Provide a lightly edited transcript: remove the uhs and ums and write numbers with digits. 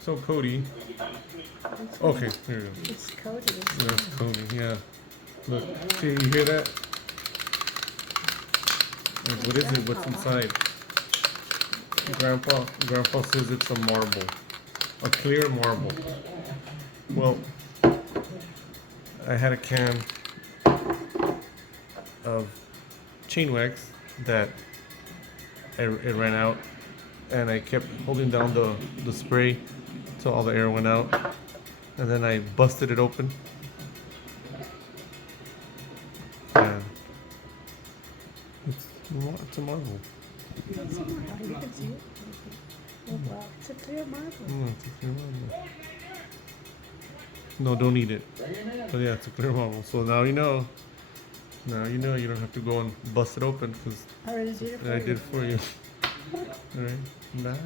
So Cody. Okay, here we go. It's Cody. That's Cody. Yeah. Look, see, you hear that? Like, what is it? What's inside? Grandpa says it's a marble, a clear marble. Well, I had a can of chain wax that it ran out, and I kept holding down the spray till all the air went out, and then I busted it open. And it's a marble. It's a marble. You can see it. Oh, wow. It's a clear marble. It's a clear marble. No, don't eat it. But yeah, it's a clear marble. So now you know. Now you know you don't have to go and bust it open because I already did it for I you. did it for you. All right. Bye.